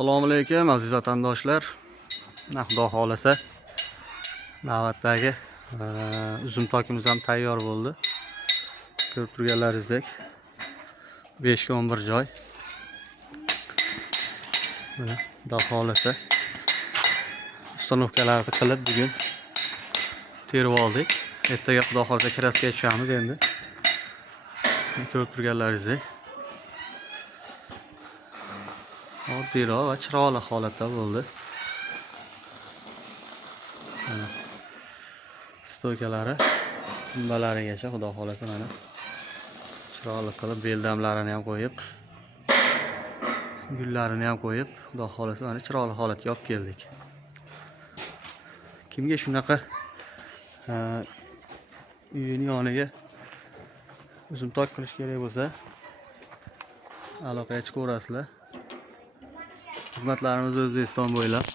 Assalomu alaykum aziz vatandoshlar. Xudo xolasa navbatdagi uzum tokimiz ham tayyor bo'ldi. Ko'rib turganlaringizdek 5 ga 11 joy. Xudo xolasa ustanovkalarni qilib bugun terib oldik. Ertaga xudo xolasa kraskaga tushamiz endi. Ko'rib turganlaringizdek oddiyroq va chiroyli holatda bo'ldi. Stokalari bunbalarigacha xudo xolasa mana chiroyli qilib beldamlarini ham qo'yib, gullarini ham qo'yib, xudo xolasa mana chiroyli holatga olib keldik. Kimga shunaqa uyini yoniga uzum tok qilish kerak bo'lsa, aloqaga chiqaverasizlar. Xizmatlarimiz O'zbekiston bo'ylab